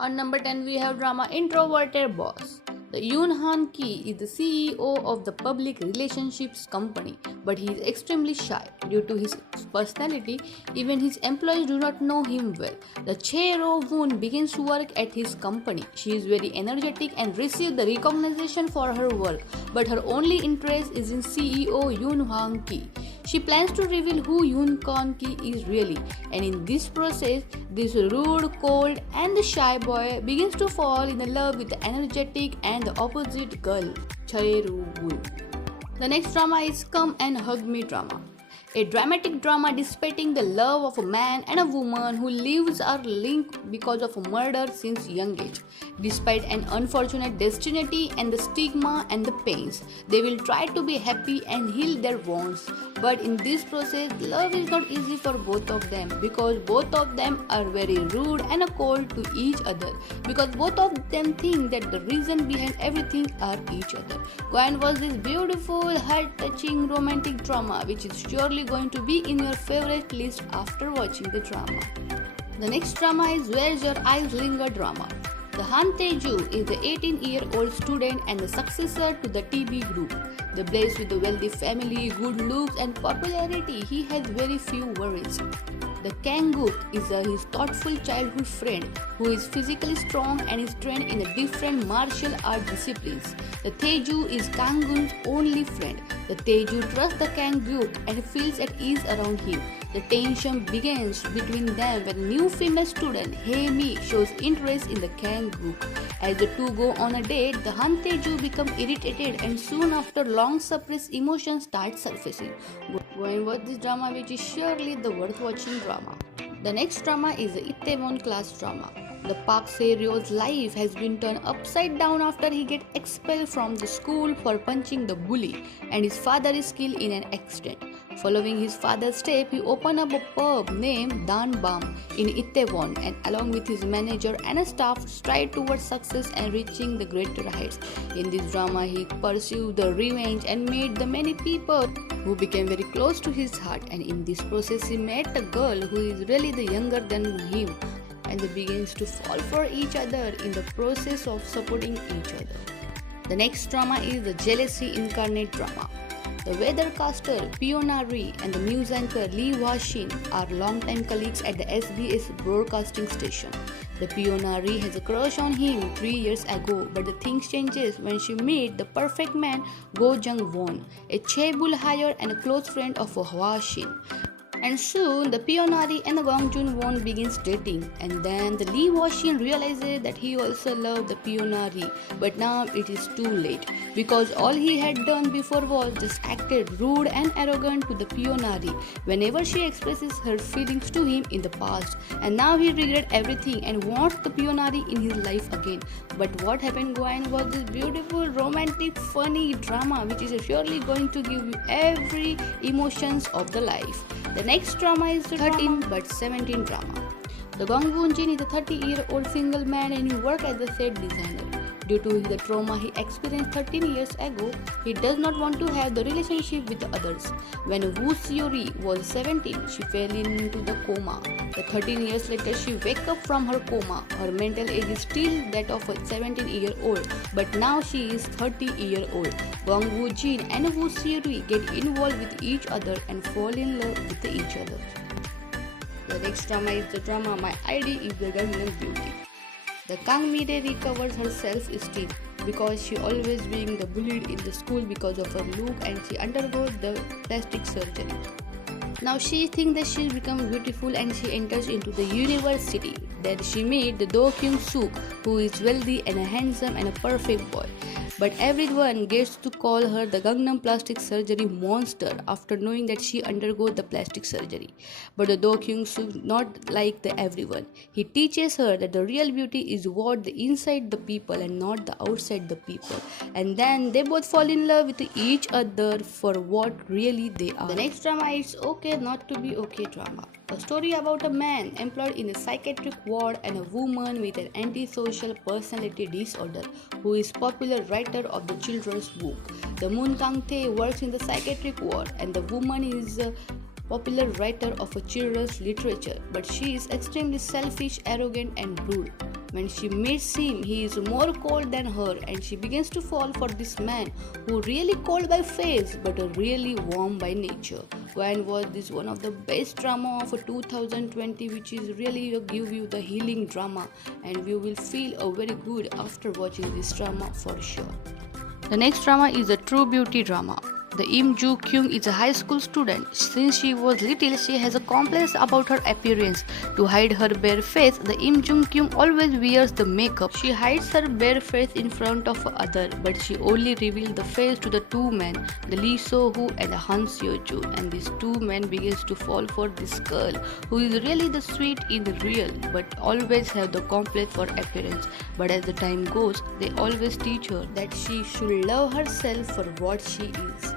On number 10, we have drama Introverted Boss. The Yoon Han Ki is the CEO of the public relationships company, but he is extremely shy. Due to his personality, even his employees do not know him well. The Chae Ro Woon begins to work at his company. She is very energetic and receives the recognition for her work, but her only interest is in CEO Yoon Han Ki. She plans to reveal who Yoon Han Ki is really, and in this process, this rude, cold, and the shy boy begins to fall in love with the energetic and the opposite girl, Chae Ru Woon. The next drama is Come and Hug Me drama. A dramatic drama depicting the love of a man and a woman who lives are linked because of a murder since young age. Despite an unfortunate destiny and the stigma and the pains, they will try to be happy and heal their wounds. But in this process, love is not easy for both of them because both of them are very rude and cold to each other. Because both of them think that the reason behind everything are each other. Gwen was this beautiful, heart-touching, romantic drama which is surely going to be in your favorite list after watching the drama. The next drama is Where's Your Eyes Linger drama. The Han Tae-ju is the 18-year-old student and the successor to the TB group. The blessed with a wealthy family, good looks and popularity, he has very few worries. The Kang-gook is his thoughtful childhood friend who is physically strong and is trained in different martial art disciplines. The Tae-ju is Kang-gook's only friend. The Tae-ju trusts the Kang-gook and feels at ease around him. The tension begins between them when new female student Hae-mi shows interest in the Kang-gook. As the two go on a date, the Han Tae-ju become irritated and soon after long suppressed emotions start surfacing. Go and watch this drama which is surely the worth watching drama. The next drama is the Itaewon class drama. The Park Se-ryo's life has been turned upside down after he gets expelled from the school for punching the bully and his father is killed in an accident. Following his father's step, he opened up a pub named Dan Bam in Itaewon and along with his manager and a staff stride towards success and reaching the greater heights. In this drama, he pursued the revenge and made the many people who became very close to his heart, and in this process he met a girl who is really the younger than him and they begins to fall for each other in the process of supporting each other. The next drama is the Jealousy Incarnate drama. The weathercaster Fiona Rhee and the news anchor Lee Hwa-shin are longtime colleagues at the SBS broadcasting station. The Fiona Rhee has a crush on him 3 years ago, but the things changes when she meets the perfect man Go Jung-won, a chaebol hire and a close friend of Hwa-shin. And soon, the Pionari and the Gong Joon-won begins dating, and then the Lee Hwa-shin realizes that he also loved the Pionari, but now it is too late because all he had done before was just acted rude and arrogant to the Pionari whenever she expresses her feelings to him in the past, and now he regrets everything and wants the Pionari in his life again. But what happened, Gwen, was this beautiful, romantic, funny drama which is surely going to give you every emotions of the life. The next drama is the 13 but 17 drama. The Gong Woon-jin is a 30-year-old single man and he works as a set designer. Due to the trauma he experienced 13 years ago, he does not want to have the relationship with the others. When Woo Seo-ri was 17, she fell into the coma. The 13 years later, she wakes up from her coma. Her mental age is still that of a 17-year-old, but now she is 30-year-old. Gong Woo-jin and Woo Seo-ri get involved with each other and fall in love with each other. The next drama is the drama My ID is the Gangnam Beauty. The Kang Mi-rae recovers her self-esteem because she always being the bullied in the school because of her look and she undergoes the plastic surgery. Now she thinks that she becomes beautiful and she enters into the university. There she meets the Do Kyung-suk who is wealthy and a handsome and a perfect boy. But everyone gets to call her the Gangnam plastic surgery monster after knowing that she undergoes the plastic surgery. But the Do Kyung-suk not like the everyone. He teaches her that the real beauty is what the inside the people and not the outside the people. And then they both fall in love with each other for what really they are. The next drama is Okay Not to Be Okay drama. A story about a man employed in a psychiatric ward and a woman with an antisocial personality disorder who is popular writer of the children's book. The Moon Kang-tae works in the psychiatric ward and the woman is popular writer of a children's literature, but she is extremely selfish, arrogant, and rude. When she meets him, he is more cold than her, and she begins to fall for this man who really cold by face but really warm by nature. Go and watch this one of the best drama of 2020, which is really give you the healing drama, and you will feel very good after watching this drama for sure. The next drama is a true beauty drama. The Im Joo Kyung is a high school student. Since she was little, she has a complex about her appearance. To hide her bare face, the Im Joo Kyung always wears the makeup. She hides her bare face in front of other, but she only reveals the face to the two men, the Lee So Hoo and Han Seo Jun. And these two men begins to fall for this girl, who is really the sweet in the real, but always have the complex for appearance. But as the time goes, they always teach her that she should love herself for what she is.